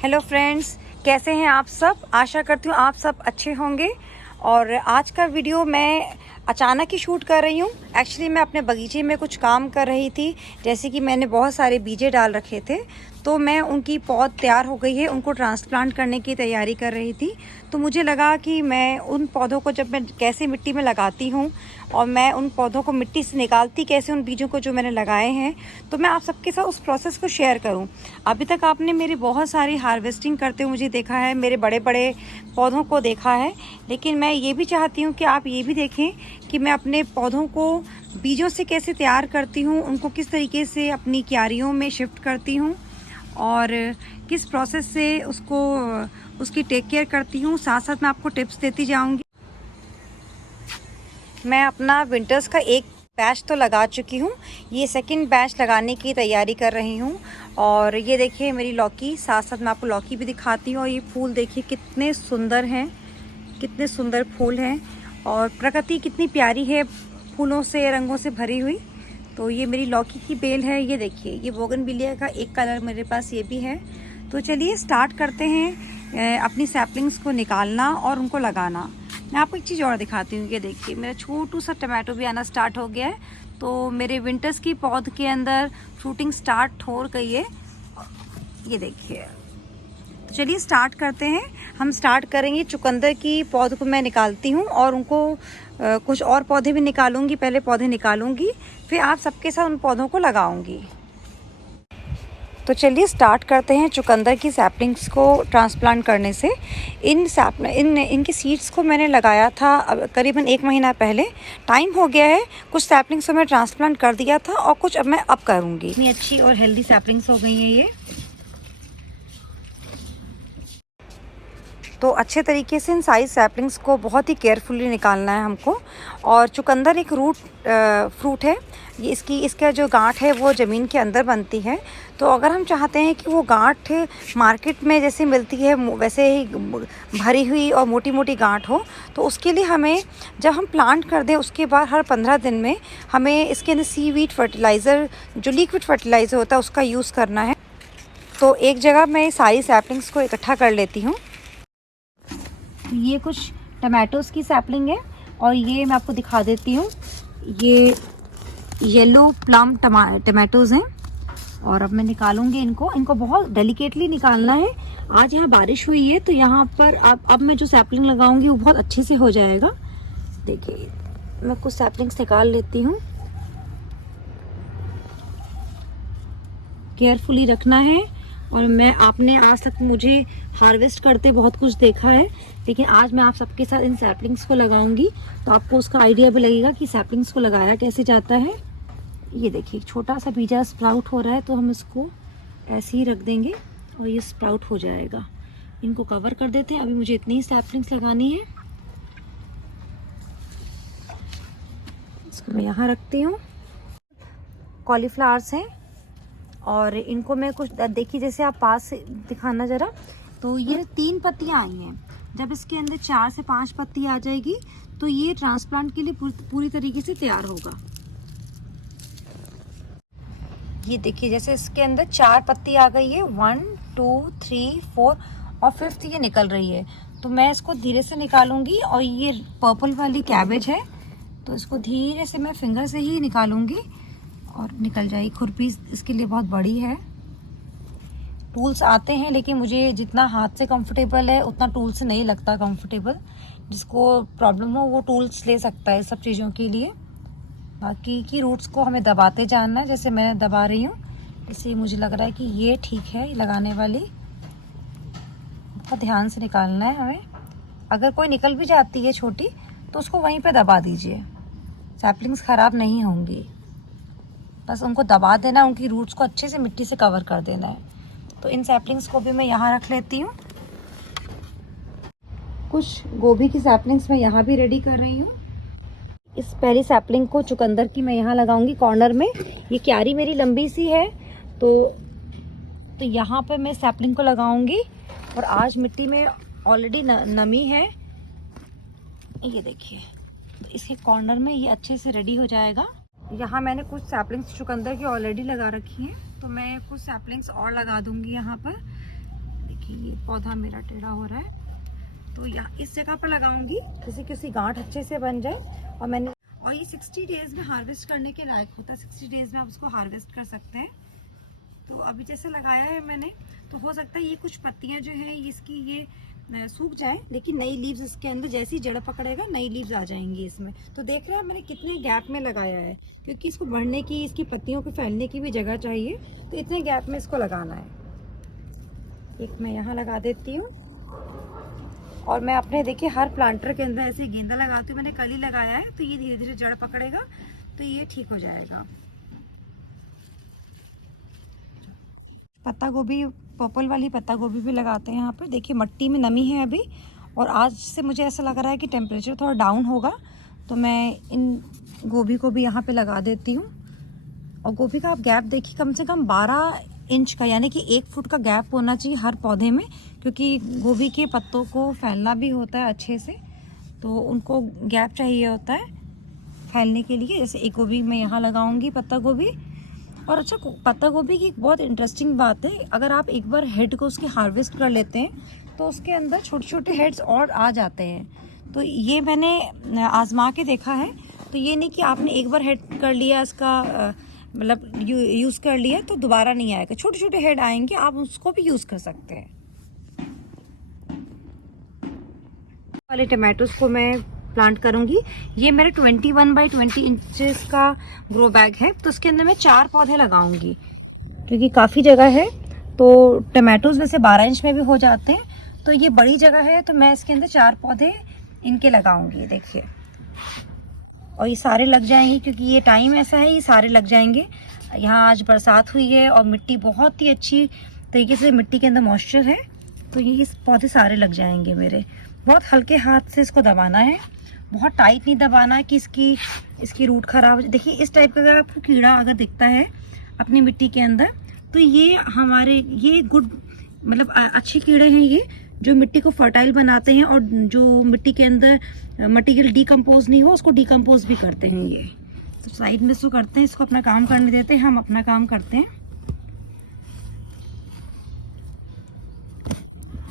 Hello friends, कैसे हैं आप सब। आशा करती हूँ आप सब अच्छे होंगे। और आज का वीडियो मैं अचानक ही शूट कर रही हूँ। एक्चुअली मैं अपने बगीचे में कुछ काम कर रही थी। जैसे कि मैंने बहुत सारे बीजे डाल रखे थे, तो मैं उनकी पौध तैयार हो गई है, उनको ट्रांसप्लांट करने की तैयारी कर रही थी। तो मुझे लगा कि मैं उन पौधों को जब मैं कैसे मिट्टी में लगाती हूँ और मैं उन पौधों को मिट्टी से निकालती कैसे, उन बीजों को जो मैंने लगाए हैं, तो मैं आप सबके साथ उस प्रोसेस को शेयर करूँ। अभी तक आपने मेरी बहुत सारी हार्वेस्टिंग करते हुए मुझे देखा है, मेरे बड़े बड़े पौधों को देखा है, लेकिन मैं ये भी चाहती हूँ कि आप ये भी देखें कि मैं अपने पौधों को बीजों से कैसे तैयार करती हूँ, उनको किस तरीके से अपनी क्यारियों में शिफ्ट करती हूँ और किस प्रोसेस से उसकी टेक केयर करती हूँ। साथ साथ मैं आपको टिप्स देती जाऊँगी। मैं अपना विंटर्स का एक बैच तो लगा चुकी हूँ, ये सेकंड बैच लगाने की तैयारी कर रही हूँ। और ये देखिए मेरी लौकी, साथ साथ मैं आपको लौकी भी दिखाती हूँ। और ये फूल देखिए कितने सुंदर हैं, कितने सुंदर फूल हैं और प्रकृति कितनी प्यारी है, फूलों से रंगों से भरी हुई। तो ये मेरी लौकी की बेल है। ये देखिए, ये बोगनविलिया का एक कलर मेरे पास ये भी है। तो चलिए स्टार्ट करते हैं अपनी सैपलिंग्स को निकालना और उनको लगाना। मैं आपको एक चीज़ और दिखाती हूँ। ये देखिए मेरा छोटू सा टमाटो भी आना स्टार्ट हो गया है। तो मेरे विंटर्स की पौध के अंदर फ्रूटिंग स्टार्ट हो गई है। ये देखिए, तो चलिए स्टार्ट करते हैं। हम स्टार्ट करेंगे, चुकंदर की पौध को मैं निकालती हूँ और उनको कुछ और पौधे भी निकालूंगी। पहले पौधे निकालूंगी, फिर आप सबके साथ उन पौधों को लगाऊंगी। तो चलिए स्टार्ट करते हैं चुकंदर की सैपलिंग्स को ट्रांसप्लांट करने से। इनकी सीड्स को मैंने लगाया था करीबन 1 महीना पहले। टाइम हो गया है, कुछ सैपलिंग्स को मैं ट्रांसप्लांट कर दिया था और कुछ अब मैं करूँगी। इतनी अच्छी और हेल्दी सैपलिंग्स हो गई हैं ये। तो अच्छे तरीके से इन सारी सैपलिंग्स को बहुत ही केयरफुली निकालना है हमको। और चुकंदर एक फ्रूट है। ये इसका जो गांठ है वो ज़मीन के अंदर बनती है। तो अगर हम चाहते हैं कि वो गांठ मार्केट में जैसे मिलती है वैसे ही भरी हुई और मोटी मोटी गांठ हो, तो उसके लिए हमें जब हम प्लांट कर दें उसके बाद हर 15 दिन में हमें इसके अंदर सीवीड फर्टिलाइज़र, जो लिक्विड फर्टिलाइज़र होता है, उसका यूज़ करना है। तो एक जगह मैं सारी सैपलिंग्स को इकट्ठा कर लेती हूँ। ये कुछ टमाटोज़ की सैपलिंग है और ये मैं आपको दिखा देती हूँ। ये येलो प्लम टमाटोज़ हैं और अब मैं निकालूंगी इनको बहुत डेलिकेटली निकालना है। आज यहाँ बारिश हुई है तो यहाँ पर अब मैं जो सैपलिंग लगाऊंगी वो बहुत अच्छे से हो जाएगा। देखिए मैं कुछ सैपलिंग्स निकाल लेती हूँ। केयरफुली रखना है। और आपने आज तक मुझे हार्वेस्ट करते बहुत कुछ देखा है, लेकिन आज मैं आप सबके साथ इन सैपलिंग्स को लगाऊंगी तो आपको उसका आइडिया भी लगेगा कि सैपलिंग्स को लगाया कैसे जाता है। ये देखिए छोटा सा बीजा स्प्राउट हो रहा है, तो हम इसको ऐसे ही रख देंगे और ये स्प्राउट हो जाएगा। इनको कवर कर देते हैं। अभी मुझे इतनी ही सैपलिंग्स लगानी है। इसको मैं यहाँ रखती हूँ। कॉलीफ्लावर्स हैं और इनको मैं कुछ देखिए, जैसे आप पास से दिखाना ज़रा, तो ये 3 पत्तियाँ आई हैं। जब इसके अंदर 4 से 5 पत्ती आ जाएगी तो ये ट्रांसप्लांट के लिए पूरी तरीके से तैयार होगा। ये देखिए जैसे इसके अंदर 4 पत्ती आ गई है, 1 2 3 4 और 5th ये निकल रही है। तो मैं इसको धीरे से निकालूंगी। और ये पर्पल वाली कैबेज है, तो इसको धीरे से मैं फिंगर से ही निकालूंगी और निकल जाएगी। खुरपी इसके लिए बहुत बड़ी है। टूल्स आते हैं, लेकिन मुझे जितना हाथ से कंफर्टेबल है उतना टूल से नहीं लगता कंफर्टेबल। जिसको प्रॉब्लम हो वो टूल्स ले सकता है सब चीज़ों के लिए। बाकी की रूट्स को हमें दबाते जाना है, जैसे मैं दबा रही हूँ। इसलिए मुझे लग रहा है कि ये ठीक है लगाने वाली। बहुत ध्यान से निकालना है हमें। अगर कोई निकल भी जाती है छोटी तो उसको वहीं पे दबा दीजिए, सैपलिंग्स ख़राब नहीं होंगी। बस उनको दबा देना, उनकी रूट्स को अच्छे से मिट्टी से कवर कर देना है। तो इन सैपलिंग्स को भी मैं यहाँ रख लेती हूँ। कुछ गोभी की सैपलिंग्स मैं यहाँ भी रेडी कर रही हूँ। इस पहली सैपलिंग को चुकंदर की मैं यहाँ लगाऊंगी कॉर्नर में। ये क्यारी मेरी लंबी सी है, तो यहाँ पे मैं सैपलिंग को लगाऊंगी। और आज मिट्टी में ऑलरेडी नमी है। ये देखिए, तो इसके कॉर्नर में ये अच्छे से रेडी हो जाएगा। यहाँ मैंने कुछ सैपलिंग्स चुकंदर की ऑलरेडी लगा रखी हैं, तो मैं कुछ सैपलिंग्स और लगा दूंगी यहाँ पर। देखिए ये पौधा मेरा टेढ़ा हो रहा है, तो यहाँ इस जगह पर लगाऊंगी जिससे कि उसकी गांठ अच्छे से बन जाए। और ये 60 डेज में हार्वेस्ट करने के लायक होता है। 60 डेज में आप उसको हार्वेस्ट कर सकते हैं। तो अभी जैसे लगाया है मैंने, तो हो सकता है ये कुछ पत्तियां जो है इसकी ये सूख जाए, लेकिन नई लीव्स इसके अंदर जैसे ही जड़ पकड़ेगा नई लीव्स आ जाएंगी इसमें। तो देख रहे हैं मैंने कितने गैप में लगाया है, क्योंकि इसको बढ़ने की, इसकी पत्तियों को फैलने की भी जगह चाहिए, तो इतने गैप में इसको लगाना है। एक मैं यहाँ लगा देती हूँ, और मैं अपने देखिए हर प्लांटर के अंदर ऐसे गेंदा लगाती हूँ। मैंने कल ही लगाया है, तो ये धीरे धीरे जड़ पकड़ेगा तो ये ठीक हो जाएगा। पत्ता गोभी, पर्पल वाली पत्ता गोभी भी लगाते हैं यहाँ पर। देखिए मट्टी में नमी है अभी, और आज से मुझे ऐसा लग रहा है कि टेम्परेचर थोड़ा डाउन होगा, तो मैं इन गोभी को भी यहाँ पे लगा देती हूँ। और गोभी का आप गैप देखिए, कम से कम 12 इंच का, यानी कि 1 फुट का गैप होना चाहिए हर पौधे में, क्योंकि गोभी के पत्तों को फैलना भी होता है अच्छे से, तो उनको गैप चाहिए होता है फैलने के लिए। जैसे एक गोभी मैं यहाँ लगाऊंगी, पत्ता गोभी। और अच्छा, पत्ता गोभी की एक बहुत इंटरेस्टिंग बात है, अगर आप एक बार हेड को उसके हार्वेस्ट कर लेते हैं तो उसके अंदर छोटे छोटे हेड्स और आ जाते हैं। तो ये मैंने आजमा के देखा है। तो ये नहीं कि आपने एक बार हेड कर लिया इसका, मतलब यूज़ कर लिया तो दोबारा नहीं आएगा। छोटे छोटे हेड आएंगे, आप उसको भी यूज़ कर सकते हैं। वाले टमाटोज को मैं प्लांट करूंगी। ये मेरे 21 बाई 20 इंचेस का ग्रो बैग है, तो उसके अंदर मैं 4 पौधे लगाऊंगी, क्योंकि काफ़ी जगह है। तो टमाटोज वैसे 12 इंच में भी हो जाते हैं, तो ये बड़ी जगह है, तो मैं इसके अंदर 4 पौधे इनके लगाऊंगी। देखिए, और ये सारे लग जाएंगे, क्योंकि ये टाइम ऐसा है, ये सारे लग जाएंगे। यहाँ आज बरसात हुई है और मिट्टी बहुत ही अच्छी तरीके से, मिट्टी के अंदर मॉइस्चर है, तो ये इस पौधे सारे लग जाएंगे मेरे। बहुत हल्के हाथ से इसको दबाना है, बहुत टाइट नहीं दबाना है कि इसकी रूट खराब हो जाए। देखिए इस टाइप का अगर आपको कीड़ा अगर दिखता है अपनी मिट्टी के अंदर, तो ये गुड, मतलब अच्छे कीड़े हैं ये, जो मिट्टी को फर्टाइल बनाते हैं, और जो मिट्टी के अंदर मटीरियल डिकम्पोज नहीं हो उसको डिकम्पोज भी करते हैं ये। तो साइड में इसको करते हैं, इसको अपना काम करने देते हैं, हम अपना काम करते हैं।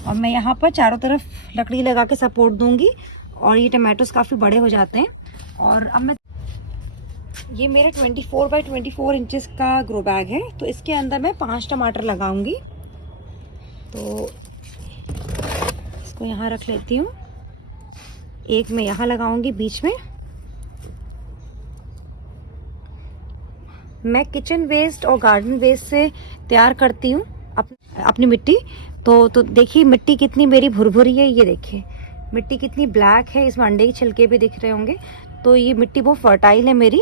और मैं यहाँ पर चारों तरफ लकड़ी लगा के सपोर्ट दूंगी, और ये टमाटोज काफ़ी बड़े हो जाते हैं। और अब ये मेरा 24 बाई 24 इंचेस का ग्रो बैग है, तो इसके अंदर मैं 5 टमाटर लगाऊंगी। तो इसको यहाँ रख लेती हूँ, एक मैं यहाँ लगाऊंगी बीच में। मैं किचन वेस्ट और गार्डन वेस्ट से तैयार करती हूँ अपनी मिट्टी। तो देखिए मिट्टी कितनी मेरी भुरभुरी है, ये देखिए मिट्टी कितनी ब्लैक है, इसमें अंडे के छिलके भी दिख रहे होंगे। तो ये मिट्टी बहुत फर्टाइल है मेरी।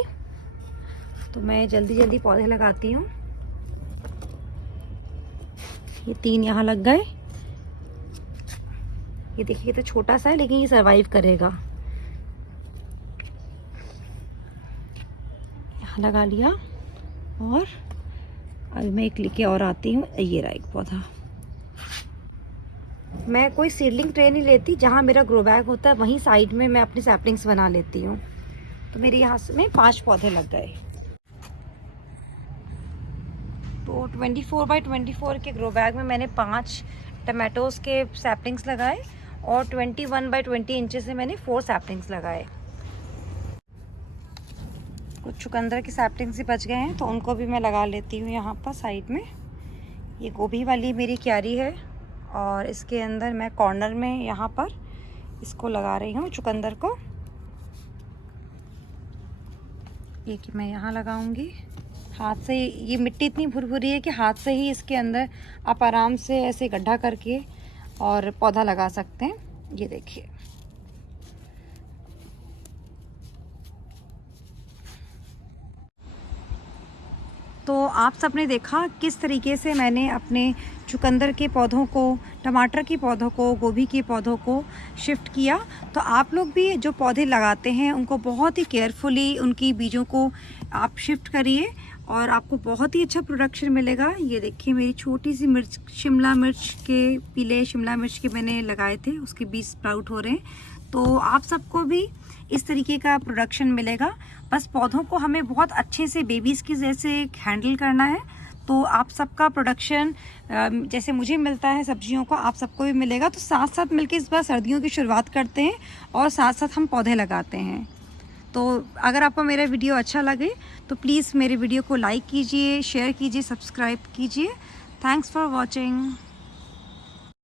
तो मैं जल्दी जल्दी पौधे लगाती हूँ। ये 3 यहाँ लग गए। ये देखिए तो छोटा सा है, लेकिन ये सरवाइव करेगा। यहाँ लगा लिया, और अभी मैं एक लेके और आती हूँ। ये रहा एक पौधा। मैं कोई सीडलिंग ट्रे नहीं लेती, जहाँ मेरा ग्रो बैग होता है वहीं साइड में मैं अपनी सैपलिंग्स बना लेती हूँ। तो मेरे यहाँ से 5 पौधे लग गए। तो 24 बाई 24 के ग्रो बैग में मैंने 5 टमाटोज़ के सैपलिंग्स लगाए, और 21 बाई 20 इंचेस से मैंने 4 सैपलिंग्स लगाए। कुछ चुकंदर के सैपलिंग्स ही बच गए हैं, तो उनको भी मैं लगा लेती हूँ यहाँ पर साइड में। ये गोभी वाली मेरी क्यारी है, और इसके अंदर मैं कॉर्नर में यहाँ पर इसको लगा रही हूँ चुकंदर को। ये कि मैं यहाँ लगाऊंगी हाथ से। ये मिट्टी इतनी भुरभुरी है कि हाथ से ही इसके अंदर आप आराम से ऐसे गड्ढा करके और पौधा लगा सकते हैं। ये देखिए, तो आप सबने देखा किस तरीके से मैंने अपने चुकंदर के पौधों को, टमाटर के पौधों को, गोभी के पौधों को शिफ्ट किया। तो आप लोग भी जो पौधे लगाते हैं उनको बहुत ही केयरफुली उनकी बीजों को आप शिफ्ट करिए, और आपको बहुत ही अच्छा प्रोडक्शन मिलेगा। ये देखिए मेरी छोटी सी मिर्च, शिमला मिर्च के, पीले शिमला मिर्च के मैंने लगाए थे, उसके बीज स्प्राउट हो रहे हैं। तो आप सबको भी इस तरीके का प्रोडक्शन मिलेगा। बस पौधों को हमें बहुत अच्छे से बेबीज़ के जैसे हैंडल करना है, तो आप सबका प्रोडक्शन जैसे मुझे मिलता है सब्जियों को, आप सबको भी मिलेगा। तो साथ साथ मिलके इस बार सर्दियों की शुरुआत करते हैं और साथ साथ हम पौधे लगाते हैं। तो अगर आपको मेरा वीडियो अच्छा लगे तो प्लीज़ मेरे वीडियो को लाइक कीजिए, शेयर कीजिए, सब्सक्राइब कीजिए। Thanks for watching.